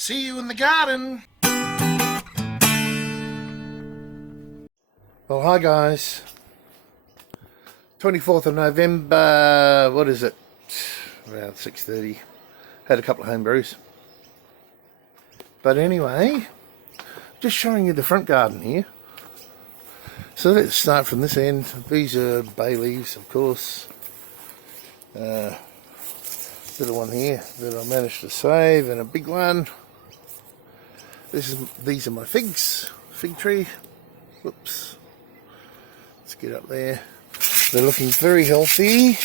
See you in the garden. Well, hi guys. 24th of November, what is it? Around 6:30. Had a couple of home brews. But anyway, just showing you the front garden here. So let's start from this end. These are bay leaves, of course. Little one here that I managed to save, and a big one. These are my figs, fig tree. Whoops. Let's get up there. They're looking very healthy.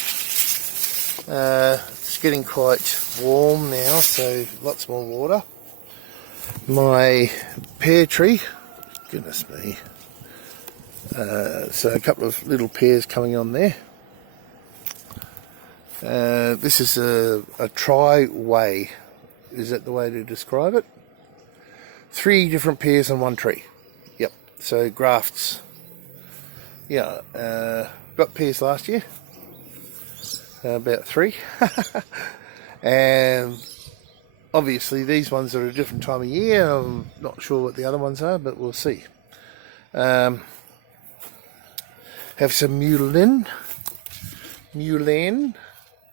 It's getting quite warm now, so lots more water. My pear tree, goodness me. So a couple of little pears coming on there. This is a tri-way. Is that the way to describe it? 3 different pears on one tree. Yep. So grafts. Yeah. Got pears last year. About 3. And obviously these ones are a different time of year. I'm not sure what the other ones are, but we'll see. Have some mullein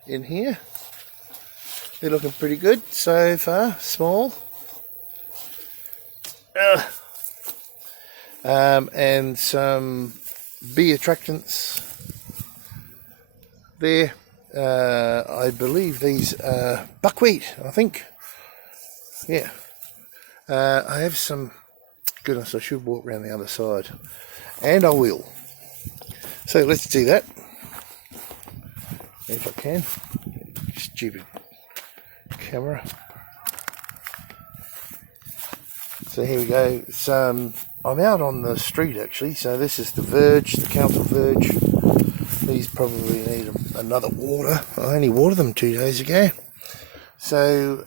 in here. They're looking pretty good so far. Small. And some bee attractants there. I believe these are buckwheat, I think. Yeah. I have some, goodness, I should walk around the other side. And I will. So let's do that. If I can. Stupid camera. So here we go. I'm out on the street actually. So this is the verge, the council verge. These probably need another water. I only watered them 2 days ago. So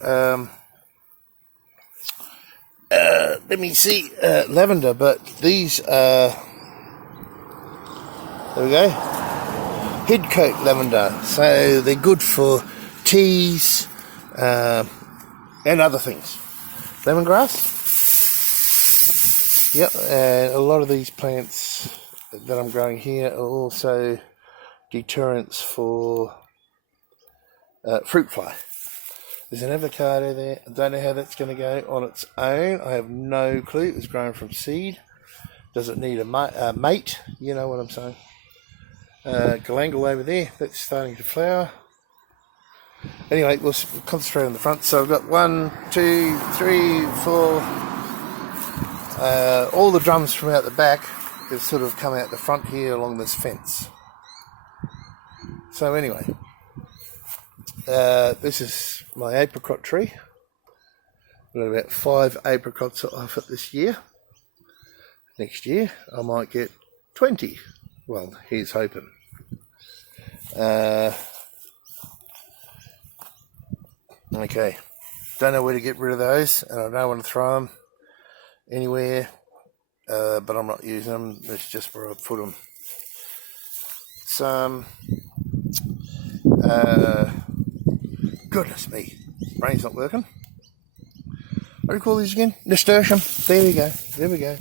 let me see, lavender, but these are, there we go, head coat lavender. So they're good for teas and other things. Lemongrass. Yep, and a lot of these plants that I'm growing here are also deterrents for fruit fly. There's an avocado there. I don't know how that's going to go on its own. I have no clue. It was grown from seed. Does it need a mate? You know what I'm saying. Galangal over there. That's starting to flower. Anyway, we'll concentrate on the front. So I've got 1, 2, 3, 4. All the drums from out the back have sort of come out the front here along this fence. So anyway, this is my apricot tree. I've got about 5 apricots off it this year. Next year I might get 20. Well, here's hoping. Okay, don't know where to get rid of those, and I don't want to throw them anywhere, but I'm not using them. That's just where I put them. Some goodness me, brain's not working. What do you call these again? Nasturtium. There we go. There we go.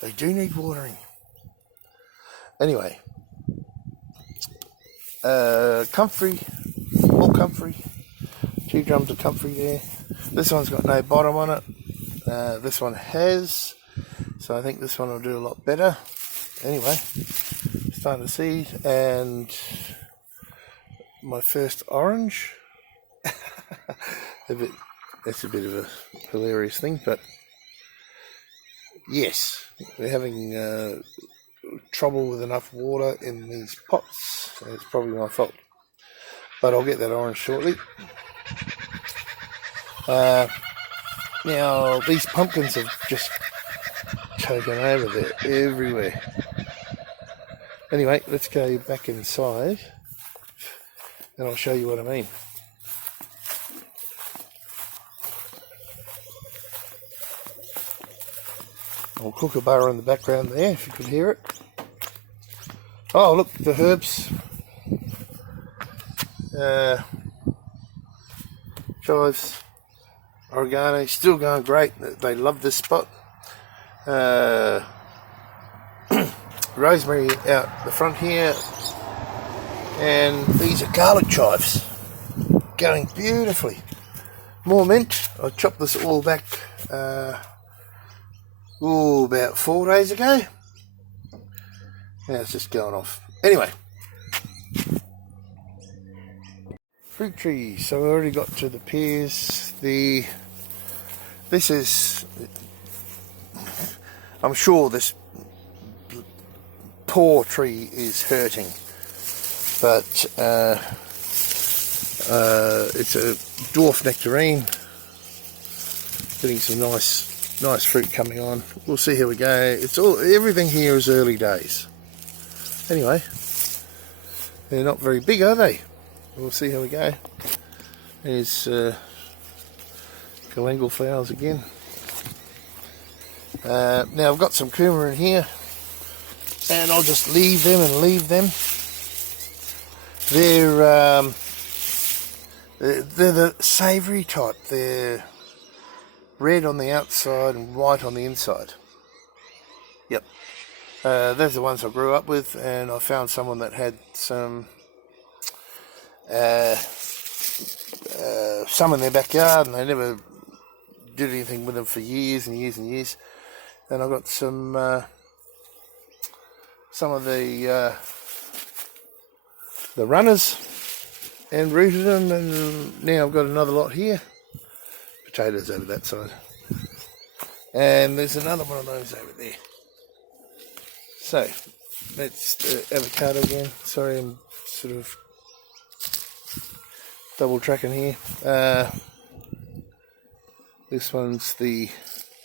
They do need watering. Anyway, comfrey, all comfrey. 2 drums of comfrey there. This one's got no bottom on it. This one has, so I think this one will do a lot better. Anyway, starting to seed, and my first orange. That's a bit of a hilarious thing, but yes, we're having trouble with enough water in these pots, and it's probably my fault. But I'll get that orange shortly. Now, these pumpkins have just taken over there, everywhere. Anyway, let's go back inside, and I'll show you what I mean. I'll kookaburra in the background there, if you could hear it. Oh, look, the herbs. Chives oregano, still going great. They love this spot. Rosemary out the front here, and these are garlic chives, going beautifully. More mint. I chopped this all back about 4 days ago. Now it's just going off. Anyway, fruit trees. So we already got to the pears. This is, I'm sure this poor tree is hurting, but it's a dwarf nectarine, getting some nice fruit coming on. We'll see how we go. Everything here is early days. Anyway, they're not very big, are they? We'll see how we go. There's galangal flowers again. Now I've got some kuma in here, and I'll just leave them. They're the savoury type. They're red on the outside and white on the inside. Yep. Those are the ones I grew up with, and I found someone that had some in their backyard, and they never did anything with them for years and years and years. And I got some of the runners and rooted them, and now I've got another lot here. Potatoes over that side, and there's another one of those over there. So that's the avocado again. Sorry, I'm sort of double tracking here. This one's the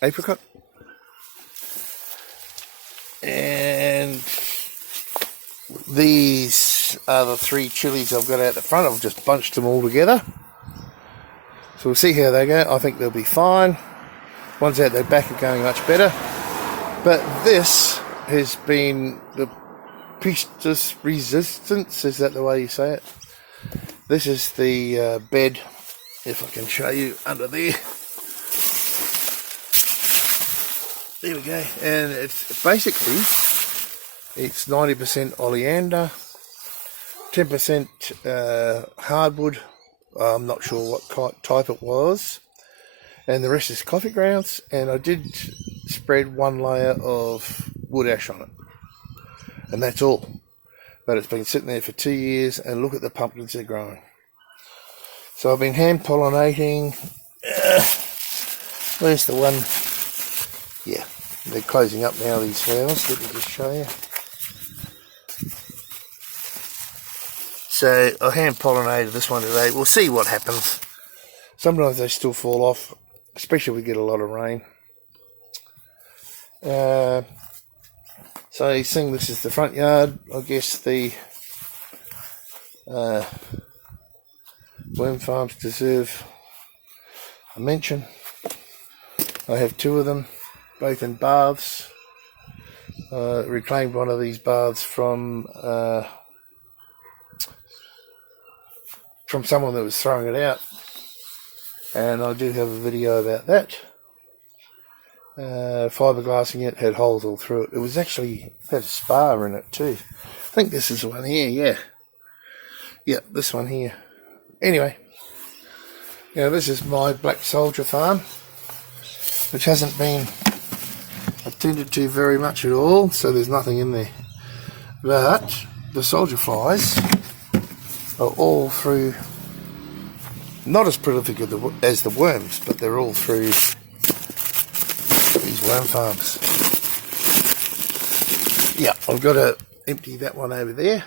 apricot, and these are the 3 chilies I've got out the front. I've just bunched them all together, so we'll see how they go. I think they'll be fine. Ones out the back are going much better, but this has been the pistis resistance. Is that the way you say it? This is the bed, if I can show you under there. There we go. And it's basically, it's 90% oleander, 10% hardwood. I'm not sure what type it was, and the rest is coffee grounds. And I did spread 1 layer of wood ash on it, and that's all. But it's been sitting there for 2 years, and look at the pumpkins they're growing. So I've been hand pollinating. Where's the one? Yeah, they're closing up now, these flowers. Let me just show you. So I hand pollinated this one today. We'll see what happens. Sometimes they still fall off, especially if we get a lot of rain. So he's saying this is the front yard. I guess the worm farms deserve a mention. I have 2 of them, both in baths. Reclaimed one of these baths from someone that was throwing it out, and I do have a video about that. Fiberglassing it, had holes all through it. It was actually had a spa in it too. I think this is the one here. Yeah, this one here. Anyway, this is my black soldier farm, which hasn't been attended to very much at all, so there's nothing in there. But the soldier flies are all through, not as prolific as the worms, but they're all through these worm farms. Yeah, I've got to empty that one over there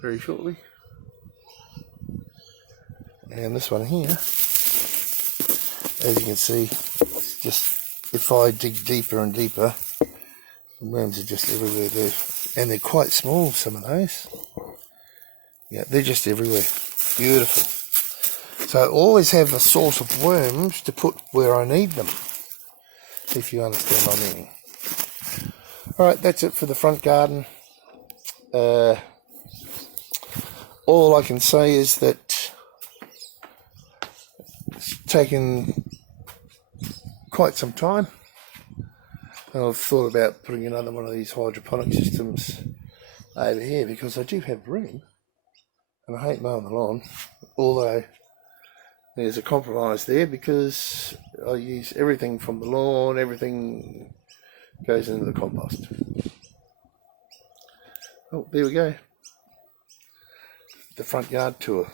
very shortly. And this one here, as you can see, it's just, if I dig deeper and deeper, the worms are just everywhere there. And they're quite small, some of those. Yeah, they're just everywhere. Beautiful. So I always have a source of worms to put where I need them, if you understand my meaning. Alright, that's it for the front garden. All I can say is that it's taken quite some time, and I've thought about putting another one of these hydroponic systems over here because I do have room and I hate mowing the lawn, although there's a compromise there because I use everything from the lawn, everything goes into the compost. Oh, there we go. The front yard tour.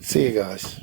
See you guys.